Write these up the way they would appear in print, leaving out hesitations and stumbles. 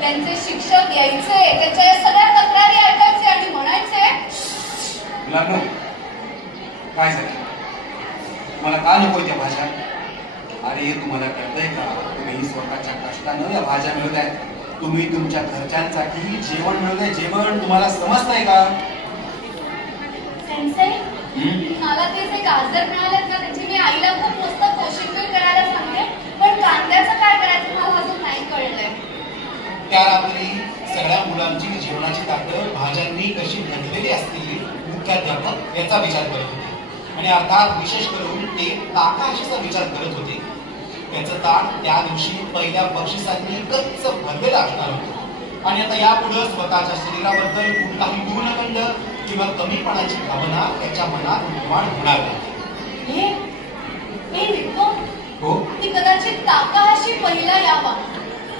त्यांचे शिक्षक यायचे, त्याच्या सगळ्या तक्रारी ऐकायचे आणि म्हणायचे, मुलांनो काय झालं, मला का नकोय त्या भाज्या? अरे तुम्हाला कळतंय का, तुम्ही स्वतःच्या कष्टानं या भाज्या मिळवताय, तुम्ही तुमच्या घरच्यांसाठी जेवण मिळवताय, जेवण तुम्हाला समजतंय का? सेन्से, मला ते जे गाजर मिळालेत ना, त्याची मी आईला खूप मस्त कोशिंबीर करायला सांगते, पण कांद्याचं काय करायचं मला अजून नाही कळलंय. त्या रात्री सगळ्या मुलांची जेवणाची ताटं भाज्यांनी कशी भरलेली असतील मुख्याध्यापक याचा विचार करत होते, आणि अर्थात विशेष करून ते ताकाशीचा विचार करत होते. त्याचं ताट त्या दिवशी पहिल्या बक्षिसांनी गच्च भरलेलं असणार होतं, आणि आता यापुढे स्वतःच्या शरीराबद्दल कुठलाही न्यूनगंड किंवा कमीपणाची भावना त्याच्या मनात निर्माण होणार नाही. हो, ती कदाचित ताकाहाशी पहिला यावा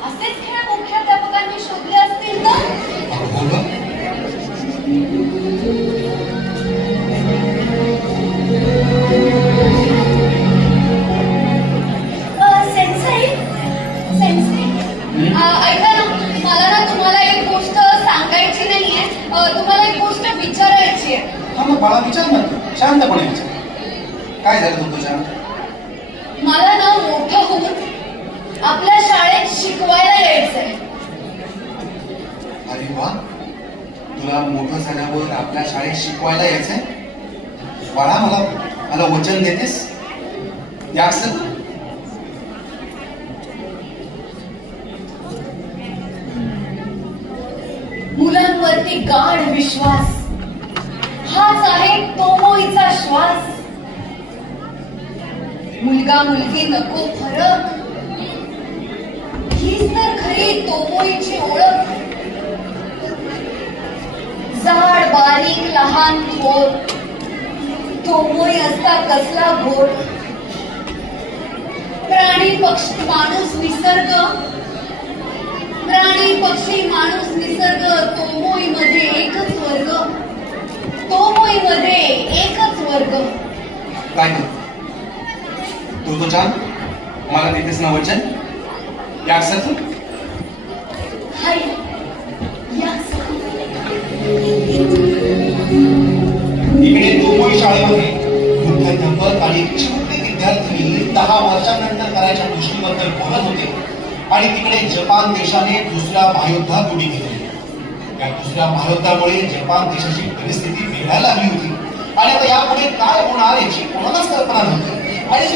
असेच खेळ मुख्याध्यापकांनी शोधले असतील तर. ऐका ना, मला ना तुम्हाला एक गोष्ट सांगायची नाहीये, तुम्हाला एक गोष्ट विचारायची आहे. हा मग बाळा विचार ना, शांतपणे विचार. काय झालं तुझ्या? मला ना मोठं होऊन आपल्या शाळेत शिकवायला यायचंय. अरे वा, तुला मोठं झाल्यावर आपल्या शाळेत शिकवायला यायचंय? बाळा मला वचन देतेस? या मुलांवरती गाढ विश्वास हाच आहे तोमोईचा श्वास. मुलगा मुलगी नको फरक, हीच तर खरी तोमोईची ओळख. जाड बारीक लहान थोर, तोमोई असता कसला घोर. प्राणी पक्षी माणूस निसर्ग, प्राणी पक्षी माणूस निसर्ग, तोमोई मध्ये एकच वर्ग, तोमोई मध्ये एकच वर्ग. काय ना तू तो छान मला देतेस ना वचन? या तू हाय इकडे तोमोई शाळेमध्ये मुख्याध्यापक आणि चिमुकले विद्यार्थी 10 वर्षांनंतर करायच्या गोष्टीबद्दल बोलत होते, आणि तिकडे जपान देशाने दुसऱ्या महायुद्धात उडी घेतली. या दुसऱ्या महायुद्धामुळे जपान देशाची परिस्थिती बिघडायला लागली होती, आणि आता यापुढे काय होणार याची कोणालाच कल्पना नव्हती. आणि